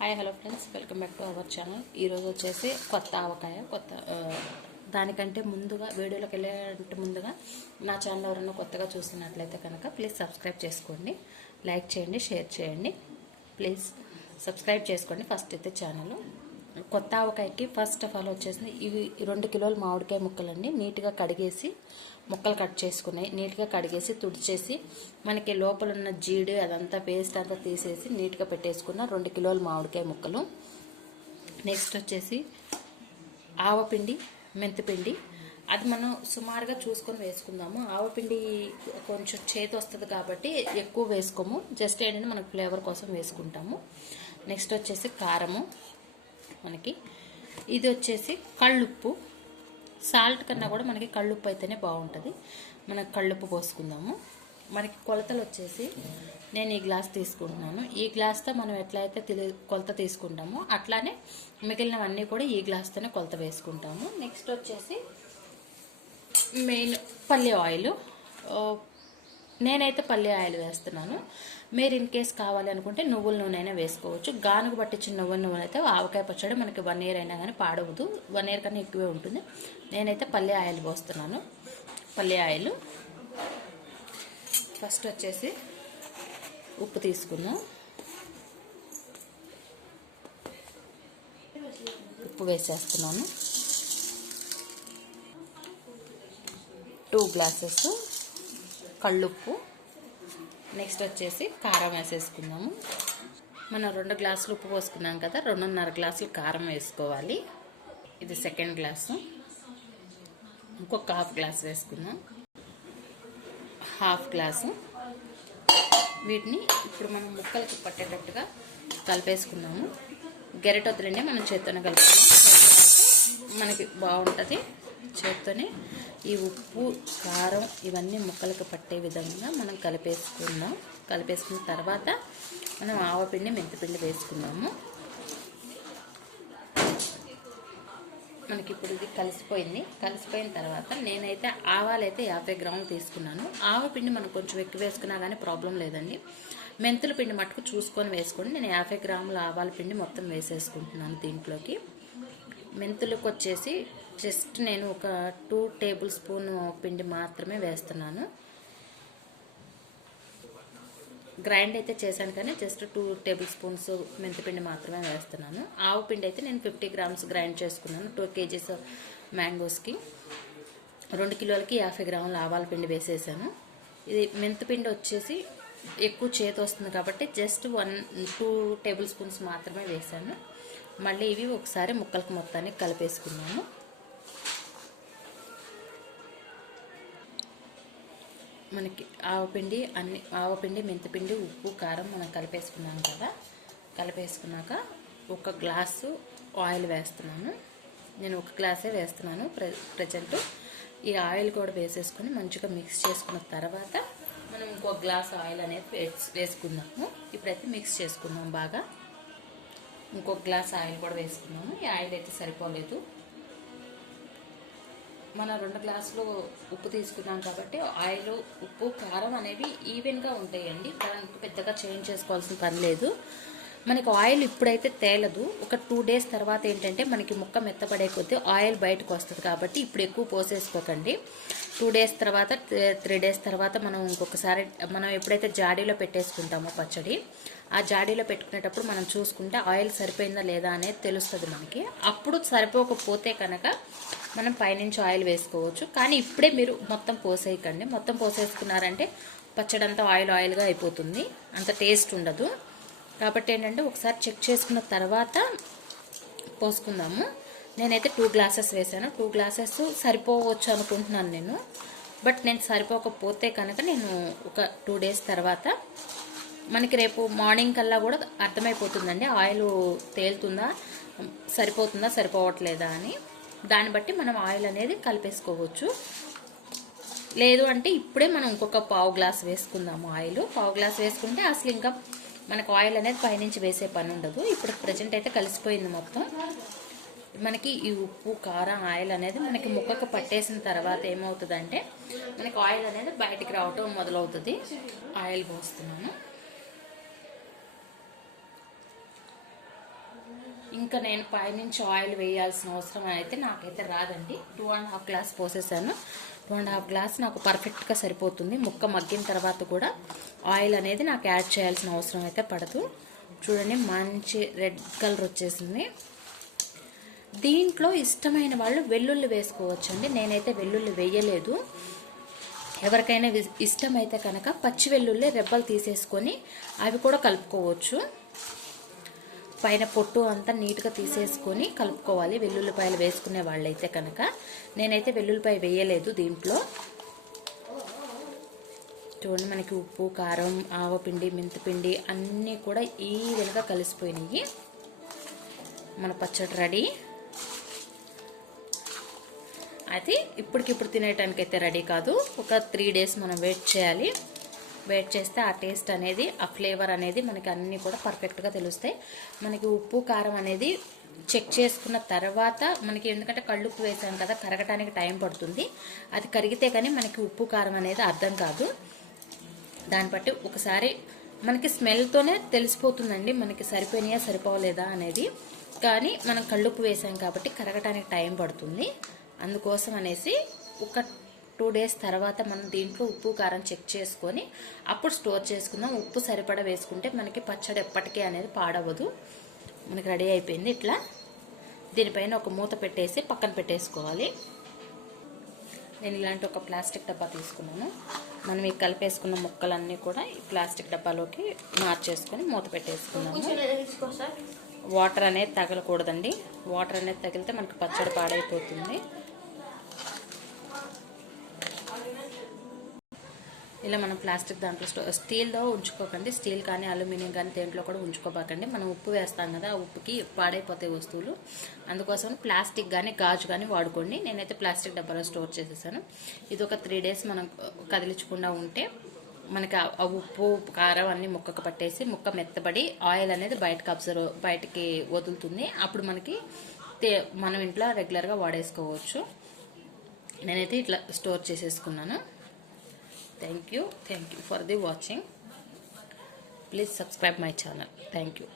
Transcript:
Hi hello friends. Welcome back to our channel. ఈరోజు వచ్చేసి కొత్త ఆవకాయ కొత్త దానికంటే ముందుగా వీడియోలోకి వెళ్ళేంటే ముందుగా నా ఛానల్ ఎవరైనా కొత్తగా చూస్తున్నట్లయితే కనుక ప్లీజ్ సబ్స్క్రైబ్ చేసుకోండి. లైక్ చేయండి షేర్ చేయండి. ప్లీజ్ సబ్స్క్రైబ్ చేసుకోండి ఫస్ట్ అయితే ఛానల్. కొత్త ఆవకాయకి ఫస్ట్ ఆఫ్ ఆల్ వచ్చేసి ఇవి రెండు కిలోల మామిడికాయ ముక్కలండి. నీట్గా కడిగేసి ముక్కలు కట్ చేసుకున్నాయి. నీట్గా కడిగేసి తుడిచేసి మనకి లోపల ఉన్న జీడి అదంతా పేస్ట్ అంతా తీసేసి నీట్గా పెట్టేసుకున్న రెండు కిలోల మామిడికాయ ముక్కలు. నెక్స్ట్ వచ్చేసి ఆవపిండి మెంతిపిండి. అది మనం సుమారుగా చూసుకొని వేసుకుందాము. ఆవపిండి కొంచెం చేతి వస్తుంది కాబట్టి ఎక్కువ వేసుకోము. జస్ట్ ఏంటంటే మనకు ఫ్లేవర్ కోసం వేసుకుంటాము. నెక్స్ట్ వచ్చేసి కారము. మనకి. ఇది వచ్చేసి కళ్ళుప్పు. సాల్ట్ కన్నా కూడా మనకి కళ్ళుప్పు అయితేనే బాగుంటుంది. మనకి కళ్ళుప్పు పోసుకుందాము. మనకి కొలతలు వచ్చేసి నేను ఈ గ్లాస్ తీసుకుంటున్నాను. ఈ గ్లాస్తో మనం ఎట్లయితే తెలి కొలత తీసుకుంటామో అట్లానే మిగిలినవన్నీ కూడా ఈ గ్లాస్తోనే కొలత వేసుకుంటాము. నెక్స్ట్ వచ్చేసి మెయిన్ పల్లి ఆయిల్. నేనైతే పల్లి ఆయిల్ వేస్తున్నాను. మీరు ఇన్ కేస్ కావాలి అనుకుంటే నువ్వుల నూనె అయినా వేసుకోవచ్చు. గానుగు పట్టించిన నువ్వుల నూనె అయితే ఆవకాయ పచ్చడి మనకి వన్ ఇయర్ అయినా కానీ పాడవదు. వన్ ఇయర్ కన్నా ఎక్కువే ఉంటుంది. నేనైతే పల్లి ఆయిల్ పోస్తున్నాను. పల్లి ఆయిల్. ఫస్ట్ వచ్చేసి ఉప్పు తీసుకుందాం. ఉప్పు వేసేస్తున్నాను. టూ గ్లాసెస్ కళ్ళుప్పు. నెక్స్ట్ వచ్చేసి కారం వేసేసుకుందాము. మనం రెండు గ్లాసులు ఉప్పు పోసుకున్నాం కదా రెండున్నర గ్లాసులు కారం వేసుకోవాలి. ఇది సెకండ్ గ్లాసు ఇంకొక హాఫ్ గ్లాస్ వేసుకుందాం. హాఫ్ గ్లాసు వీటిని ఇప్పుడు మనం ముక్కలకి పట్టేటట్టుగా కలిపేసుకుందాము. గెరటొద్దులండి మనం చేత్తోనే కలుపుకుందాం. మనకి బాగుంటుంది. చేత్తోనే ఈ ఉప్పు కారం ఇవన్నీ ముక్కలకు పట్టే విధంగా మనం కలిపేసుకుందాం. కలిపేసుకున్న తర్వాత మనం ఆవపిండి మెంతిపిండి వేసుకుందాము మనకి ఇప్పుడు ఇది కలిసిపోయింది. కలిసిపోయిన తర్వాత నేనైతే ఆవాలైతే యాభై గ్రాములు తీసుకున్నాను. ఆవపిండి మనం కొంచెం ఎక్కువ వేసుకున్నా కానీ ప్రాబ్లం లేదండి. మెంతుల పిండి మట్టుకు చూసుకొని వేసుకోండి. నేను యాభై గ్రాముల ఆవాల పిండి మొత్తం వేసేసుకుంటున్నాను దీంట్లోకి. మెంతులకు వచ్చేసి జస్ట్ నేను ఒక టూ టేబుల్ స్పూన్ పిండి మాత్రమే వేస్తున్నాను. గ్రైండ్ అయితే చేశాను కానీ జస్ట్ టూ టేబుల్ స్పూన్స్ మెంతిపిండి మాత్రమే వేస్తున్నాను. ఆవు పిండి అయితే నేను ఫిఫ్టీ గ్రామ్స్ గ్రైండ్ చేసుకున్నాను టూ కేజీస్ మ్యాంగోస్కి. రెండు కిలోలకి యాభై గ్రాముల ఆవాల పిండి వేసేసాను. ఇది మెంతిపిండి వచ్చేసి ఎక్కువ చేతి వస్తుంది కాబట్టి just one two tablespoons మాత్రమే వేసాను మళ్ళీ ఇవి ఒకసారి ముక్కలకు మొత్తాన్ని కలిపేసుకున్నాము మనకి ఆవపిండి అన్ని ఆవపిండి మెంతిపిండి ఉప్పు కారం మనం కలిపేసుకున్నాం కదా. కలిపేసుకున్నాక ఒక గ్లాసు ఆయిల్ వేస్తున్నాను. నేను ఒక గ్లాసే వేస్తున్నాను ప్రె ప్రజెంట్. ఈ ఆయిల్ కూడా వేసేసుకొని మంచిగా మిక్స్ చేసుకున్న తర్వాత మనం ఇంకో గ్లాస్ ఆయిల్ అనేది వేస్- వేసుకుందాము. ఇప్పుడైతే మిక్స్ చేసుకుందాం బాగా. ఇంకొక గ్లాస్ ఆయిల్ కూడా వేసుకున్నాము. ఈ ఆయిల్ అయితే సరిపోలేదు. మన రెండు గ్లాసులు ఉప్పు తీసుకున్నాం కాబట్టి ఆయిల్ ఉప్పు కారం అనేవి ఈవెన్గా ఉంటాయండి. దానికి పెద్దగా చేంజ్ చేసుకోవాల్సిన పని లేదు. మనకి ఆయిల్ ఇప్పుడైతే తేలదు. ఒక టూ డేస్ తర్వాత ఏంటంటే మనకి ముక్క మెత్తపడే కొద్దీ ఆయిల్ బయటకు వస్తుంది కాబట్టి ఇప్పుడు ఎక్కువ పోసేసుకోకండి. టూ డేస్ తర్వాత త్రీ డేస్ తర్వాత మనం ఇంకొకసారి మనం ఎప్పుడైతే జాడీలో పెట్టేసుకుంటామో పచ్చడి ఆ జాడీలో పెట్టుకునేటప్పుడు మనం చూసుకుంటే ఆయిల్ సరిపోయిందా లేదా అనేది తెలుస్తుంది మనకి. అప్పుడు సరిపోకపోతే కనుక మనం పైనుంచి ఆయిల్ వేసుకోవచ్చు. కానీ ఇప్పుడే మీరు మొత్తం పోసేయకండి. మొత్తం పోసేసుకున్నారంటే పచ్చడి అంతా ఆయిల్ ఆయిల్గా అయిపోతుంది. అంత టేస్ట్ ఉండదు. కాబట్టి ఏంటంటే ఒకసారి చెక్ చేసుకున్న తర్వాత పోసుకుందాము. నేనైతే టూ గ్లాసెస్ వేసాను టూ గ్లాసెస్ సరిపోవచ్చు అనుకుంటున్నాను నేను. బట్ నేను సరిపోకపోతే కనుక నేను ఒక టూ డేస్ తర్వాత మనకి రేపు మార్నింగ్ కల్లా కూడా అర్థమైపోతుందండి. ఆయిల్ తేలుతుందా? సరిపోతుందా? సరిపోవట్లేదా అని. దాన్ని బట్టి మనం ఆయిల్ అనేది కలిపేసుకోవచ్చు. లేదు అంటే ఇప్పుడే మనం ఇంకొక పావు గ్లాస్ వేసుకుందాము ఆయిల్. పావు గ్లాస్ వేసుకుంటే అసలు ఇంకా మనకు ఆయిల్ అనేది పైనుంచి వేసే పని ఉండదు ఇప్పుడు ప్రజెంట్ అయితే కలిసిపోయింది మొత్తం. మనకి ఈ ఉప్పు కారం ఆయిల్ అనేది మనకి ముక్కకు పట్టేసిన తర్వాత ఏమవుతుందంటే మనకి ఆయిల్ అనేది బయటికి రావటం మొదలవుతుంది. ఆయిల్ పోస్తున్నాను ఇంకా నేను పైనుంచి ఆయిల్ వేయాల్సిన అవసరం అయితే నాకైతే రాదండి. టూ అండ్ హాఫ్ గ్లాస్ పోసేసాను. టూ అండ్ హాఫ్ గ్లాస్ నాకు పర్ఫెక్ట్గా సరిపోతుంది. ముక్క మగ్గిన తర్వాత కూడా ఆయిల్ అనేది నాకు యాడ్ చేయాల్సిన అవసరం అయితే పడదు. చూడండి మంచి రెడ్ కలర్ వచ్చేసింది. దీంట్లో ఇష్టమైన వాళ్ళు వెల్లుల్లి వేసుకోవచ్చండి. నేనైతే వెల్లుల్లి వేయలేదు. ఎవరికైనా వి- ఇష్టమైతే కనుక పచ్చి వెల్లుల్లి రెబ్బలు తీసేసుకొని అవి కూడా కలుపుకోవచ్చు. పైన పొట్టు అంతా నీట్గా తీసేసుకొని కలుపుకోవాలి. వెల్లుల్లిపాయలు వేసుకునే వాళ్ళైతే కనుక. నేనైతే వెల్లుల్లిపాయ వేయలేదు దీంట్లో. చూడండి మనకి ఉప్పు కారం ఆవపిండి మెంతిపిండి అన్నీ కూడా ఈ విధంగా కలిసిపోయినాయి. మన పచ్చడి రెడీ. అయితే ఇప్పటికిప్పుడు తినేయటానికి అయితే రెడీ కాదు. ఒక త్రీ డేస్ మనం వెయిట్ చేయాలి. వెయిట్ చేస్తే ఆ టేస్ట్ అనేది ఆ ఫ్లేవర్ అనేది మనకి అన్నీ కూడా పర్ఫెక్ట్గా తెలుస్తాయి. మనకి ఉప్పు కారం అనేది చెక్ చేసుకున్న తర్వాత మనకి ఎందుకంటే కళ్ళుప్పు వేసాం కదా కరగటానికి టైం పడుతుంది. అది కరిగితే కానీ మనకి ఉప్పు కారం అనేది అర్థం కాదు. దాన్ని బట్టి ఒకసారి మనకి స్మెల్తోనే తెలిసిపోతుందండి మనకి సరిపోయినాయా సరిపోలేదా అనేది. కానీ మనం కళ్ళుప్పు వేసాం కాబట్టి కరగటానికి టైం పడుతుంది. అందుకోసం అనేసి ఒక టూ డేస్ తర్వాత మనం దీంట్లో ఉప్పు కారం చెక్ చేసుకొని అప్పుడు స్టోర్ చేసుకుందాం. ఉప్పు సరిపడా వేసుకుంటే మనకి పచ్చడి ఎప్పటికీ అనేది పాడవదు. మనకి రెడీ అయిపోయింది ఇట్లా. దీనిపైన ఒక మూత పెట్టేసి పక్కన పెట్టేసుకోవాలి. నేను ఇలాంటి ఒక ప్లాస్టిక్ డబ్బా తీసుకున్నాను. మనం ఈ కలిపేసుకున్న ముక్కలన్నీ కూడా ఈ ప్లాస్టిక్ డబ్బాలోకి మార్చేసుకొని మూత పెట్టేసుకున్నాము. వాటర్ అనేది తగలకూడదండి. వాటర్ అనేది తగిలితే మనకి పచ్చడి పాడైపోతుంది. ఇలా మనం ప్లాస్టిక్ దాంట్లో స్టో స్టీల్లో ఉంచుకోకండి. స్టీల్ కానీ అల్యూమినియం కానీ దేంట్లో కూడా ఉంచుకోబాకండి. మనం ఉప్పు వేస్తాం కదా ఆ ఉప్పుకి పాడైపోతాయి వస్తువులు. అందుకోసం ప్లాస్టిక్ కానీ గాజు కానీ వాడుకోండి. నేనైతే ప్లాస్టిక్ డబ్బాలో స్టోర్ చేసేసాను. ఇది ఒక త్రీ డేస్ మనం కదిలించకుండా ఉంటే మనకి ఆ ఉప్పు కారం అన్ని ముక్కకు పట్టేసి ముక్క మెత్తబడి ఆయిల్ అనేది బయటకు అబ్జర్వ్ బయటకి వదులుతుంది. అప్పుడు మనకి తే- మనం ఇంట్లో రెగ్యులర్గా వాడేసుకోవచ్చు. నేనైతే ఇట్లా స్టోర్ చేసేసుకున్నాను. thank you. Thank you for the watching. Please subscribe my channel. Thank you.